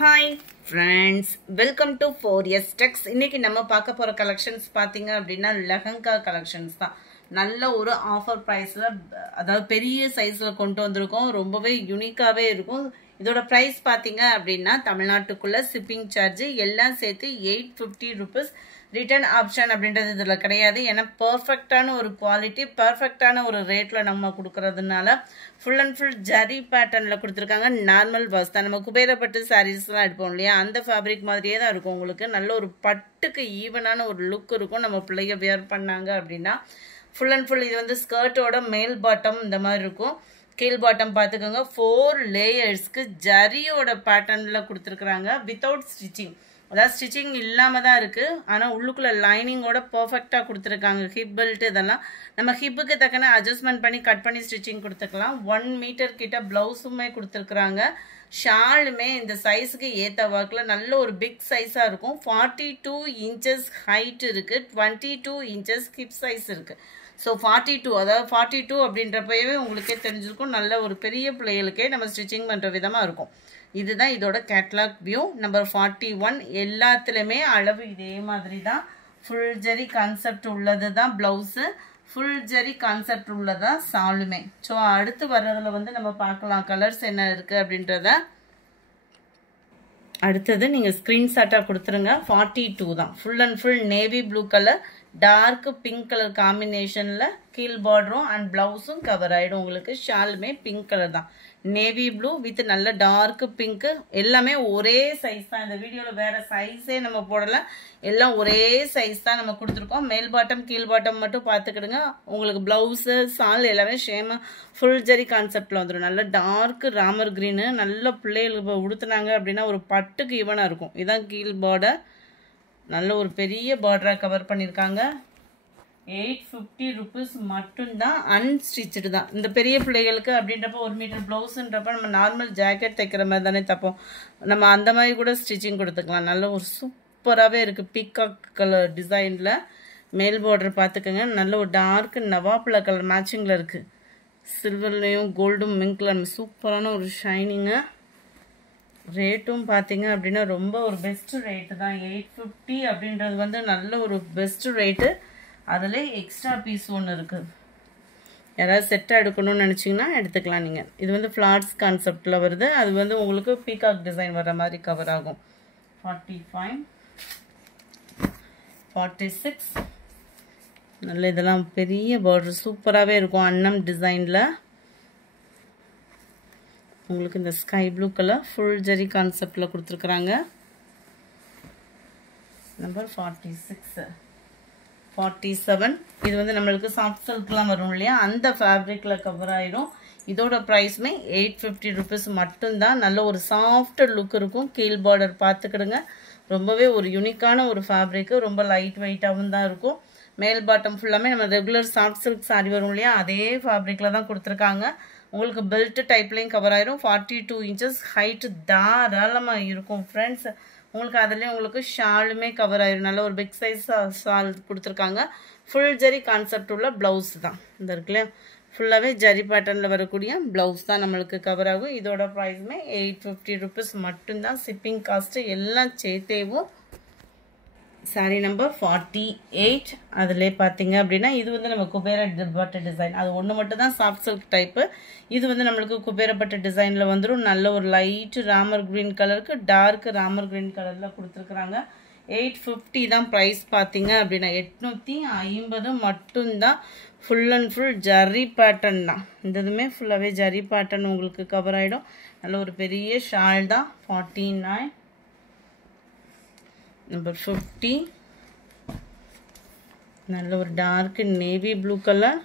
Hi friends, welcome to 4S Techs. இன்னைக்கு நம்ம பார்க்க போற கலெக்ஷன்ஸ் பாத்தீங்க அப்படின்னா லெஹங்கா கலெக்ஷன்ஸ் தான். நல்ல ஒரு ஆஃபர் பிரைஸ்ல, அதாவது பெரிய சைஸ்ல கொண்டு வந்திருக்கோம். ரொம்பவே யூனிக்காவே இருக்கும். இதோட பிரைஸ் பாத்தீங்க அப்படின்னா தமிழ்நாட்டுக்குள்ள ஷிப்பிங் சார்ஜ் எல்லாம் சேர்த்து 850 rupees. ரிட்டர்ன் ஆப்ஷன் அப்படின்றது இதுல கிடையாது. ஏன்னா பர்ஃபெக்டான ஒரு குவாலிட்டி, பர்ஃபெக்டான ஒரு ரேட்ல நம்ம கொடுக்கறதுனால ஃபுல் அண்ட் ஃபுல் ஜரி பேட்டர்ன்ல கொடுத்துருக்காங்க. நார்மல் வாஸ் தான். நம்ம குபேரப்பட்டு சாரீஸ்லாம் எடுப்போம் இல்லையா, அந்த ஃபேப்ரிக் மாதிரியே தான் இருக்கும். உங்களுக்கு நல்ல ஒரு பட்டுக்கு ஈவனான ஒரு லுக் இருக்கும். நம்ம பிள்ளைய வியர் பண்ணாங்க அப்படின்னா ஃபுல் அண்ட் ஃபுல் இது வந்து ஸ்கர்ட்டோட மேல் பாட்டம் இந்த மாதிரி இருக்கும். கீழ் பாட்டம் பார்த்துக்கோங்க. 4 லேயர்ஸ்க்கு ஜரியோட பேட்டர்ன்ல கொடுத்துருக்குறாங்க. வித்தவுட் ஸ்டிச்சிங், அதாவது ஸ்டிச்சிங் இல்லாம தான் இருக்கு. ஆனா உள்ளுக்குள்ள லைனிங்கோட பர்ஃபெக்டா கொடுத்துருக்காங்க. ஹிப் பெல்ட் இதெல்லாம் நம்ம ஹிப்புக்கு தக்கன அட்ஜஸ்ட்மெண்ட் பண்ணி கட் பண்ணி ஸ்டிச்சிங் கொடுத்துக்கலாம். 1 மீட்டர் கிட்ட பிளவுஸுமே கொடுத்துருக்குறாங்க. ஷாலுமே இந்த சைஸுக்கு ஏற்ற ஒர்க்ல நல்ல ஒரு பிக் சைஸா இருக்கும். 42 inches ஹைட் இருக்கு, 22 inches ஹிப் சைஸ் இருக்கு. ஸோ 42, அதாவது 42 அப்படின்றப்பவே உங்களுக்கே தெரிஞ்சிருக்கும். நல்ல ஒரு பெரிய பிள்ளைகளுக்கே நம்ம ஸ்டிச்சிங் பண்ணுற விதமாக இருக்கும். இதுதான் இதோட கேட்லாக் வியூ. நம்பர் 41. எல்லாத்துலேயுமே அளவு இதே மாதிரி தான். ஃபுல் ஜரி கான்செப்ட் உள்ளது தான் ப்ளவுஸு, ஃபுல் ஜரி கான்செப்ட் உள்ளதான் சாலுமே. ஸோ அடுத்து வர்றதுல வந்து நம்ம பார்க்கலாம் கலர்ஸ் என்ன இருக்குது அப்படின்றத. அடுத்தது நீங்கள் ஸ்க்ரீன்ஷாட்டாக கொடுத்துருங்க. 42 தான். Full and full navy blue colour, dark pink colour காம்பினேஷனில் கீழ் பார்டரும் அண்ட் ப்ளவுஸும் கவர் ஆகிடும். உங்களுக்கு ஷாலுமே பிங்க் கலர் தான். நேவி ப்ளூ வித் நல்ல டார்க் பிங்க்கு. எல்லாமே ஒரே சைஸ் தான். இந்த வீடியோவில் வேறு சைஸே நம்ம போடலை, எல்லாம் ஒரே சைஸ் தான் நம்ம கொடுத்துருக்கோம். மேல் பாட்டம் கீழ் பாட்டம் மட்டும் பார்த்துக்கிடுங்க. உங்களுக்கு ப்ளவுஸு சால் எல்லாமே ஷேமாக ஃபுல் ஜரி கான்செப்டில் வந்துடும். நல்ல டார்க் ராமர் க்ரீனு. நல்ல பிள்ளைகளுக்கு உடுத்துனாங்க அப்படின்னா ஒரு பட்டுக்கு ஈவனாக இருக்கும். இதுதான் கீழ் பார்டர். நல்ல ஒரு பெரிய பார்டராக கவர் பண்ணியிருக்காங்க. 850 rupees மட்டும்தான். அன்ஸ்டிச்சு தான். இந்த பெரிய பிள்ளைகளுக்கு அப்படின்றப்ப 1 மீட்டர் ப்ளவுஸுன்றப்ப நம்ம நார்மல் ஜாக்கெட் தைக்கிற மாதிரி தானே தைப்போம். நம்ம அந்த மாதிரி கூட ஸ்டிச்சிங் கொடுத்துக்கலாம். நல்ல ஒரு சூப்பராகவே இருக்குது. பீகாக் கலர் டிசைனில் மேல் பார்டர் பார்த்துக்கோங்க. நல்ல ஒரு டார்க் நவாப்பில் கலர் மேட்சிங்கில் இருக்குது. சில்வர்லேயும் கோல்டும் மிங்க் கலர் சூப்பரான ஒரு ஷைனிங்கு. ரேட்டும் பார்த்தீங்க அப்படின்னா ரொம்ப ஒரு பெஸ்ட் ரேட்டு தான். 850 அப்படின்றது வந்து நல்ல ஒரு பெஸ்ட் ரேட்டு. அதில் எக்ஸ்ட்ரா பீஸ் ஒன்று இருக்குது. யாராவது செட்டாக எடுக்கணும்னு நினச்சிங்கன்னா எடுத்துக்கலாம் நீங்கள். இது வந்து ஃப்ளாட்ஸ் கான்செப்டில் வருது. அது வந்து உங்களுக்கு பீகாக் டிசைன் வர்ற மாதிரி கவர் ஆகும். 45, 46. நல்ல இதெல்லாம் பெரிய பார்டர் சூப்பராகவே இருக்கும். அன்னம் டிசைனில் உங்களுக்கு இந்த sky blue colour full zari கான்செப்டில் கொடுத்துருக்குறாங்க. நம்பர் 46, 47. இது வந்து நம்மளுக்கு சாஃப்ட் சில்க்லாம் வரும் இல்லையா, அந்த ஃபேப்ரிக்கில் கவர் ஆகிடும். இதோட ப்ரைஸுமே 850 rupees மட்டும்தான். நல்ல ஒரு சாஃப்ட் லுக் இருக்கும். கீழ் பார்டர் பார்த்துக்கிடுங்க. ரொம்பவே ஒரு யூனிக்கான ஒரு ஃபேப்ரிக்கு. ரொம்ப லைட் வெயிட்டாகவும் தான் இருக்கும். மேல் பாட்டம் ஃபுல்லாமே நம்ம ரெகுலர் சாஃப்ட் சில்க் சாரி வரும் இல்லையா, அதே ஃபேப்ரிக்கில் தான் கொடுத்துருக்காங்க. உங்களுக்கு பெல்ட் டைப்லையும் கவர் ஆயிரும். 42 inches ஹைட் தாராளமாக இருக்கும் ஃப்ரெண்ட்ஸ். உங்களுக்கு அதுலேயே உங்களுக்கு ஷாலுமே கவர் ஆயிரும். நல்ல ஒரு பிக் சைஸ் ஷால் கொடுத்துருக்காங்க. ஃபுல் ஜரி கான்செப்ட் உள்ள ப்ளவுஸ் தான் இந்த இருக்குல்லையா, ஃபுல்லாகவே ஜரி பேட்டர்னில் வரக்கூடிய ப்ளவுஸ் தான் நம்மளுக்கு கவர் ஆகும். இதோட ப்ரைஸுமே 850 rupees மட்டும்தான். ஷிப்பிங் காஸ்ட்டு எல்லாம் சேர்த்தேவும். Sorry number 48. அதிலே பார்த்தீங்க அப்படின்னா இது வந்து நம்ம குபேரப்பட்டு டிசைன். அது ஒன்று மட்டும் தான் சாஃப்ட் சில்க் டைப்பு. இது வந்து நம்மளுக்கு குபேரப்பட்டு டிசைனில் வந்துடும். நல்ல ஒரு லைட்டு ராமர் க்ரீன் கலருக்கு டார்க் ராமர் க்ரீன் கலரில் கொடுத்துருக்குறாங்க. 850 தான் ப்ரைஸ் பார்த்தீங்க அப்படின்னா. 850 மட்டும்தான். Full and full zari pattern தான். இந்த இதுவுமே ஃபுல்லாகவே ஜரி பேட்டர்ன் உங்களுக்கு கவர் ஆகிடும். நல்ல ஒரு பெரிய ஷால் தான். 49. நம்பர் 50. நல்ல ஒரு டார்க் நேவி ப்ளூ கலர்.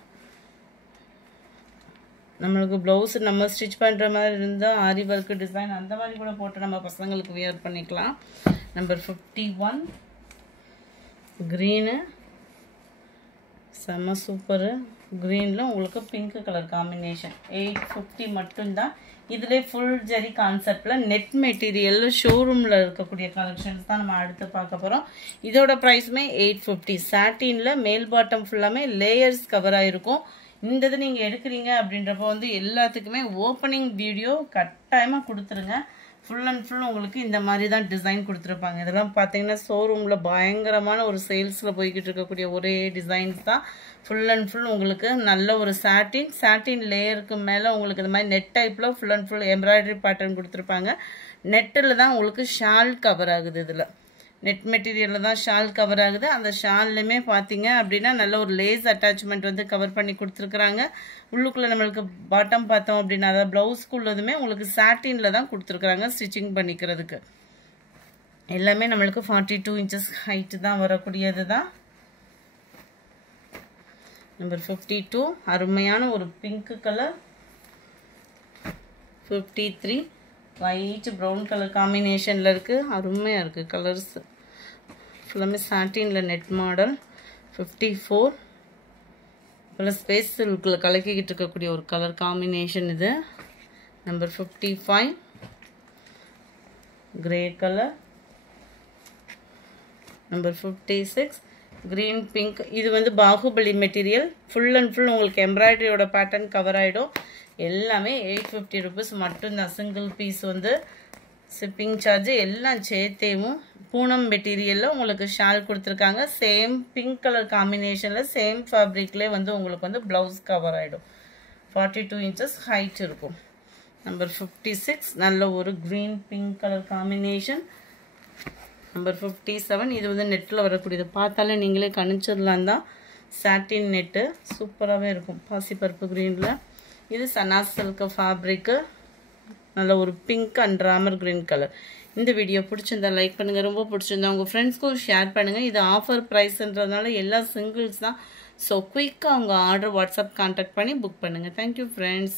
நம்மளுக்கு ப்ளவுஸ் நம்ம ஸ்டிச் பண்ணுற மாதிரி இருந்தால் ஆரி ஒர்க்கு டிசைன் அந்த மாதிரி கூட போட்டு நம்ம பசங்களுக்கு வியர் பண்ணிக்கலாம். நம்பர் 51. க்ரீனு செம்ம சூப்பரு. க்ரீனில் உங்களுக்கு பிங்க் கலர் காம்பினேஷன். 850 மட்டும்தான். இதிலே ஃபுல் ஜரி கான்செப்டில் நெட் மெட்டீரியல் ஷோரூமில் இருக்கக்கூடிய கலெக்ஷன்ஸ் தான் நம்ம அடுத்து பார்க்க போகிறோம். இதோட ப்ரைஸுமே 850. சாட்டினில் மேல் பாட்டம் ஃபுல்லாமே லேயர்ஸ் கவர் ஆகிருக்கும். இந்த இது நீங்கள் எடுக்கிறீங்க அப்படின்றப்போ வந்து எல்லாத்துக்குமே ஓப்பனிங் வீடியோ கட்டாயமாக கொடுத்துருங்க. ஃபுல் அண்ட் ஃபுல் உங்களுக்கு இந்த மாதிரி தான் டிசைன் கொடுத்துருப்பாங்க. இதெல்லாம் பார்த்தீங்கன்னா ஷோரூமில் பயங்கரமான ஒரு சேல்ஸில் போய்கிட்டு இருக்கக்கூடிய ஒரே டிசைன்ஸ் தான். ஃபுல் அண்ட் ஃபுல் உங்களுக்கு நல்ல ஒரு சாட்டின் லேயருக்கு மேலே உங்களுக்கு இந்த மாதிரி நெட் டைப்பில் full and full embroidery pattern கொடுத்துருப்பாங்க. நெட்டில் தான் உங்களுக்கு ஷால் கவர் ஆகுது. இதில் நெட் மெட்டீரியலில் தான் ஷால் கவர் ஆகுது. அந்த ஷால்லையுமே பார்த்தீங்க அப்படின்னா நல்ல ஒரு லேஸ் அட்டாச்மெண்ட் வந்து கவர் பண்ணி கொடுத்துருக்குறாங்க. உள்ளுக்குள்ளே நம்மளுக்கு பாட்டம் பார்த்தோம் அப்படின்னா அதாவது ப்ளவுஸ்க்கு உள்ளதுமே உங்களுக்கு சாட்டினில் தான் கொடுத்துருக்குறாங்க ஸ்டிச்சிங் பண்ணிக்கிறதுக்கு. எல்லாமே நம்மளுக்கு 42 inches ஹைட்டு தான் வரக்கூடியது தான். நம்பர் 52 அருமையான ஒரு pink colour. 53 white brown colour காம்பினேஷனில் இருக்குது. அருமையாக இருக்குது கலர்ஸ் ஃபுல்லாமே சாட்டினில் நெட் மாடல். 54 ப்ளஸ் ஸ்பேஸ் சில்கில் கலக்கிக்கிட்டு இருக்கக்கூடிய ஒரு கலர் காம்பினேஷன் இது. Number 55 grey colour. Number 56 green pink. இது வந்து Baahubali material. Full and full உங்களுக்கு எம்ப்ராய்டரியோட பேட்டர்ன் கவர் ஆகிடும். எல்லாமே 850 rupees மட்டும்தான். சிங்கிள் பீஸ் வந்து ஷிப்பிங் சார்ஜ் எல்லாம் சேர்த்தேவும் பூனம் மெட்டீரியலில் உங்களுக்கு ஷால் கொடுத்துருக்காங்க. சேம் பிங்க் கலர் காம்பினேஷனில் சேம் ஃபேப்ரிக்லேயே வந்து உங்களுக்கு வந்து ப்ளவுஸ் கவர் ஆகிடும். 42 inches ஹைட் இருக்கும். நம்பர் 56 நல்ல ஒரு green pink colour combination. Number 57 இது வந்து நெட்டில் வரக்கூடியது. பார்த்தாலே நீங்களே கணிச்சிடலாம் தான். சாட்டின் நெட்டு சூப்பராகவே இருக்கும் பாசிப்பருப்பு க்ரீனில். இது சனாஸ் சில்க் ஃபேப்ரிக்கு. நல்ல ஒரு pink and Ramar green colour. இந்த வீடியோ பிடிச்சிருந்தா லைக் பண்ணுங்கள். ரொம்ப பிடிச்சிருந்தா உங்கள் ஃப்ரெண்ட்ஸ்க்கும் ஷேர் பண்ணுங்கள். இது ஆஃபர் ப்ரைஸ்ன்றதுனால எல்லா சிங்கிள்ஸ் தான். ஸோ குயிக்காக உங்கள் ஆர்டர் வாட்ஸ்அப் கான்டாக்ட் பண்ணி புக் பண்ணுங்கள். Thank you friends.